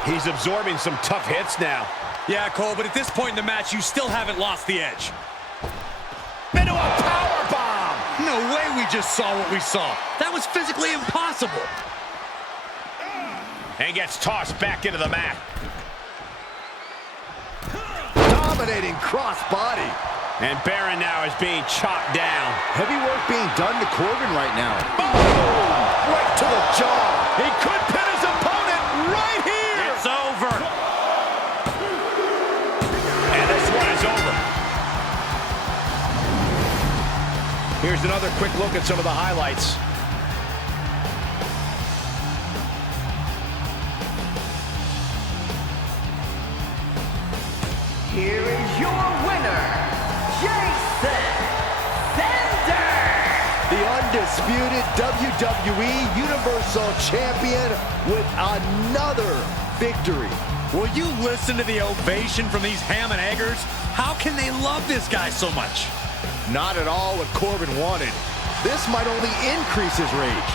He's absorbing some tough hits now. Yeah, Cole, but at this point in the match, you still haven't lost the edge. Into a power bomb. No way we just saw what we saw. That was physically impossible. And gets tossed back into the mat. Dominating crossbody. And Baron now is being chopped down. Heavy work being done to Corbin right now. Boom! Right to the jaw. He could pin his opponent right here. It's over. And this one is over. Here's another quick look at some of the highlights. Here is your winner, Jason Thunder. The undisputed WWE Universal Champion with another victory. Will you listen to the ovation from these ham and eggers? How can they love this guy so much? Not at all what Corbin wanted. This might only increase his rage.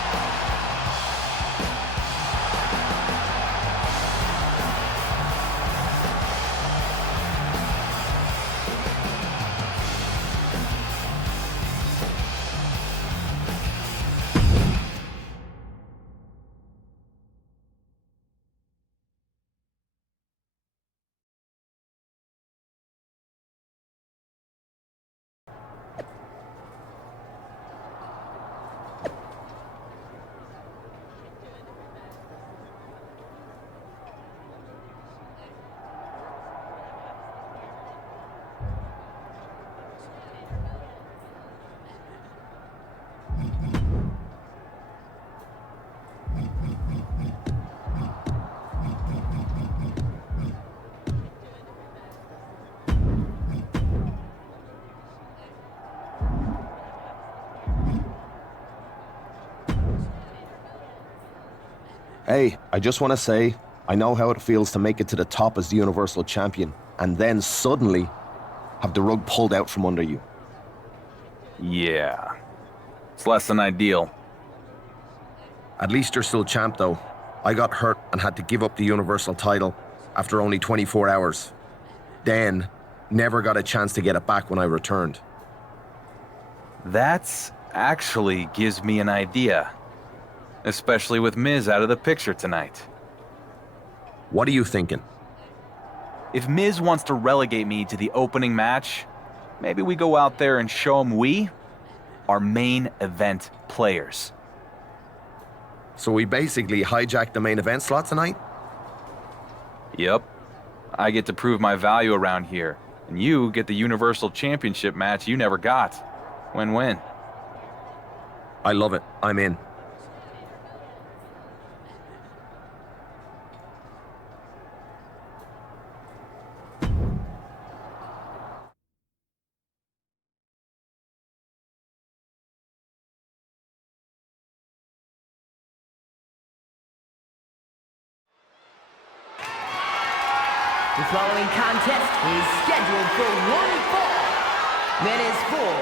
Hey, I just want to say, I know how it feels to make it to the top as the Universal Champion, and then suddenly have the rug pulled out from under you. Yeah. It's less than ideal. At least you're still champ, though. I got hurt and had to give up the Universal title after only 24 hours. Then, never got a chance to get it back when I returned. That's actually gives me an idea. Especially with Miz out of the picture tonight. What are you thinking? If Miz wants to relegate me to the opening match, maybe we go out there and show him we are main event players. So we basically hijacked the main event slot tonight? Yep. I get to prove my value around here, and you get the Universal Championship match you never got. Win-win. I love it. I'm in. The following contest is scheduled for one fall. That is for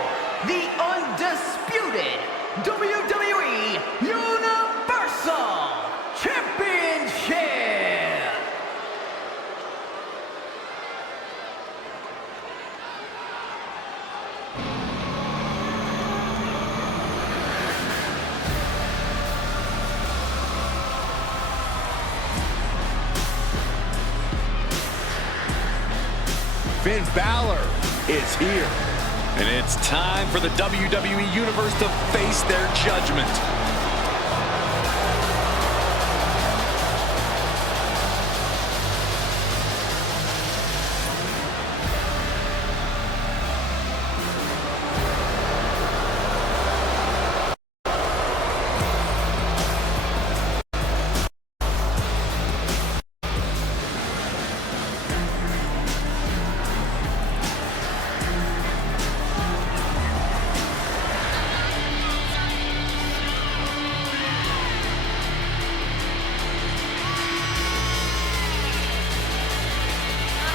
the undisputed WWE Universal Championship. Finn Balor is here. And it's time for the WWE Universe to face their judgment.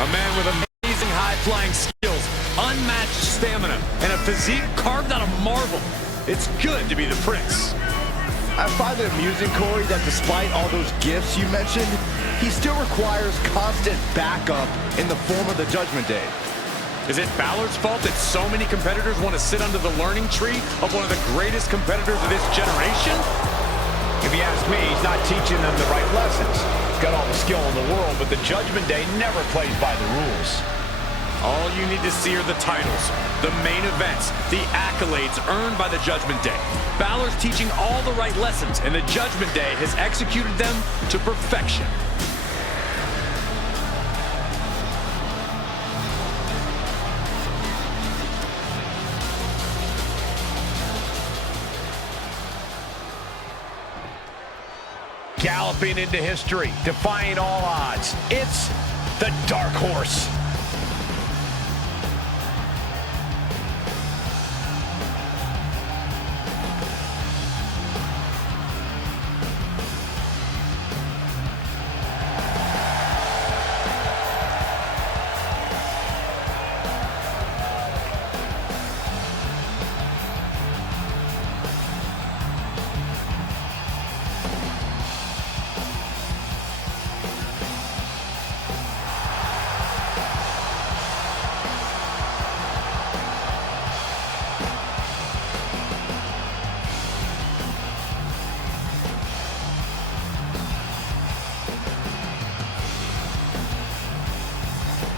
A man with amazing high-flying skills, unmatched stamina, and a physique carved out of marble. It's good to be the Prince. I find it amusing, Corey, that despite all those gifts you mentioned, he still requires constant backup in the form of the Judgment Day. Is it Balor's fault that so many competitors want to sit under the learning tree of one of the greatest competitors of this generation? If you ask me, he's not teaching them the right lessons. He's got all the skill in the world, but the Judgment Day never plays by the rules. All you need to see are the titles, the main events, the accolades earned by the Judgment Day. Balor's teaching all the right lessons, and the Judgment Day has executed them to perfection. Galloping into history, defying all odds, it's the Dark Horse.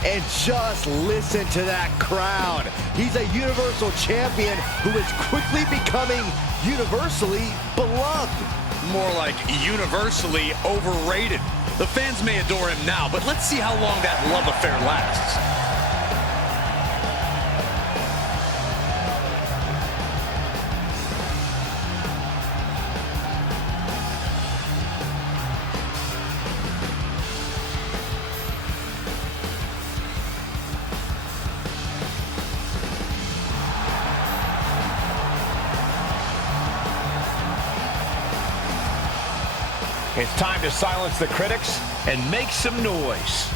And just listen to that crowd. He's a Universal Champion who is quickly becoming universally beloved. More like universally overrated. The fans may adore him now, but let's see how long that love affair lasts. It's time to silence the critics and make some noise.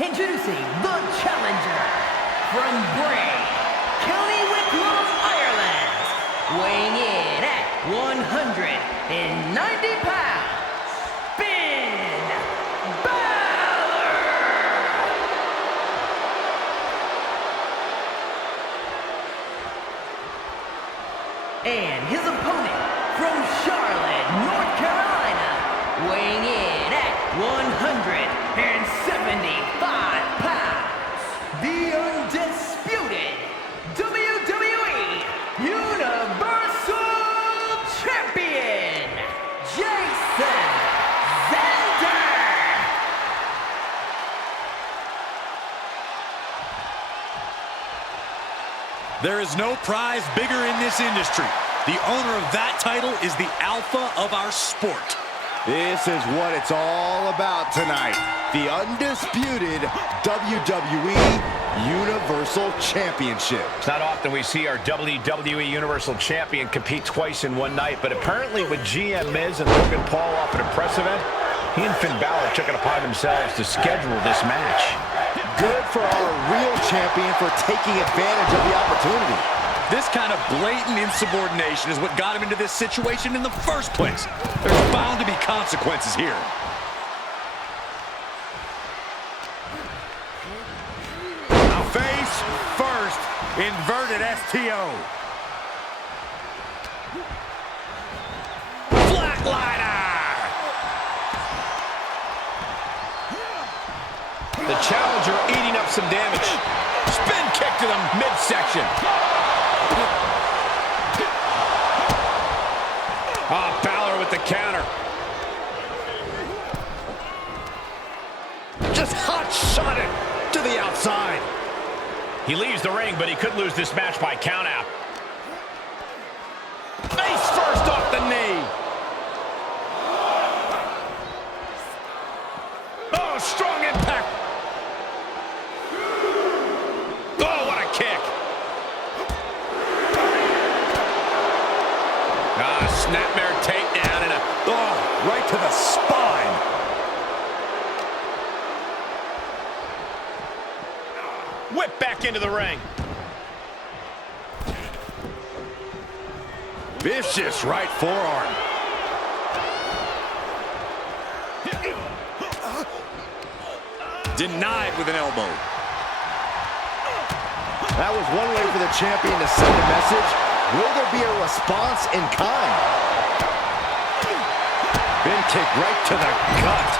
Introducing the challenger from Bray, County Wicklow, Ireland, weighing in at 190 pounds, Finn Balor! And his opponent from Charlotte, North Carolina, weighing in at 175 pounds, the undisputed WWE Universal Champion, Jason Xander! There is no prize bigger in this industry. The owner of that title is the alpha of our sport. This is what it's all about tonight. The undisputed WWE Universal Championship. It's not often we see our WWE Universal Champion compete twice in one night, but apparently with GM Miz and Logan Paul off an impressive event, he and Finn Balor took it upon themselves to schedule this match. Good for our real champion for taking advantage of the opportunity. This kind of blatant insubordination is what got him into this situation in the first place. There's bound to be consequences here. Face first, inverted STO. Flatliner! The challenger eating up some damage. Spin kick to the midsection. Oh, Balor with the counter. Just hot shot it to the outside. He leaves the ring, but he could lose this match by countout. snapmare takedown and right to the spine. Whip back into the ring. vicious right forearm. Denied with an elbow. That was one way for the champion to send a message. Will there be a response in kind? Bin kick right to the gut.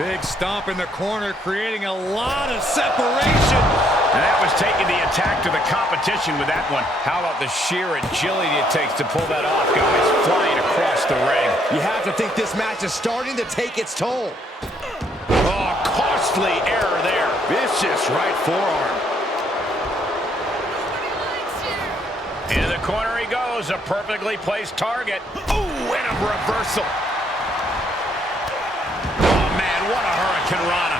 Big stomp in the corner, creating a lot of separation. And that was taking the attack to the competition with that one. How about the sheer agility it takes to pull that off, guys, flying across the ring. You have to think this match is starting to take its toll. Oh, costly error there. Vicious right forearm. Into the corner he goes, a perfectly placed target. Ooh, and a reversal. Oh, man, what a Hurricane Rana.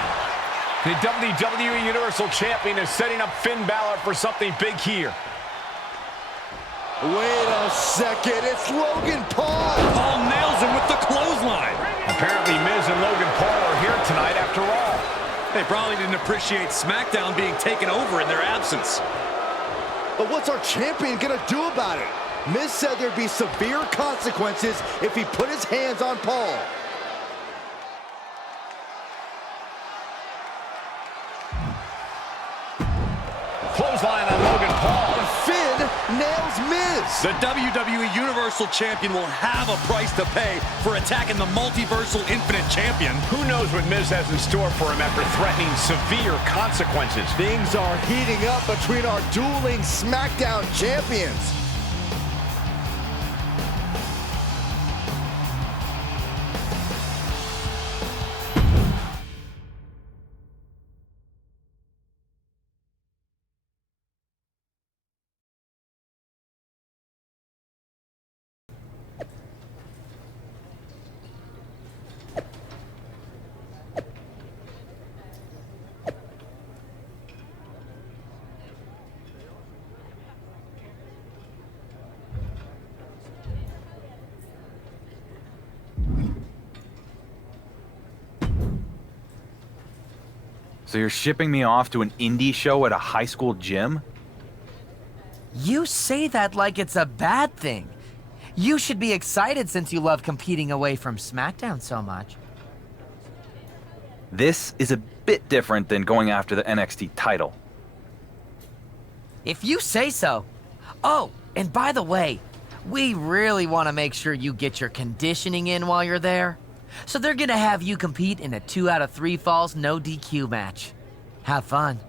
The WWE Universal Champion is setting up Finn Balor for something big here. Wait a second, it's Logan Paul. Paul nails him with the clothesline. Apparently Miz and Logan Paul are here tonight after all. They probably didn't appreciate SmackDown being taken over in their absence. But what's our champion gonna do about it? Miz said there'd be severe consequences if he put his hands on Paul. Clothesline on Logan Paul. Finn nails Miz. The WWE Universal Champion will have a price to pay for attacking the Multiversal Infinite Champion. Who knows what Miz has in store for him after threatening severe consequences. Things are heating up between our dueling SmackDown champions. So you're shipping me off to an indie show at a high school gym? You say that like it's a bad thing. You should be excited since you love competing away from SmackDown so much. This is a bit different than going after the NXT title. If you say so. Oh, and by the way, we really want to make sure you get your conditioning in while you're there. So they're gonna have you compete in a 2 out of 3 falls no DQ match. Have fun.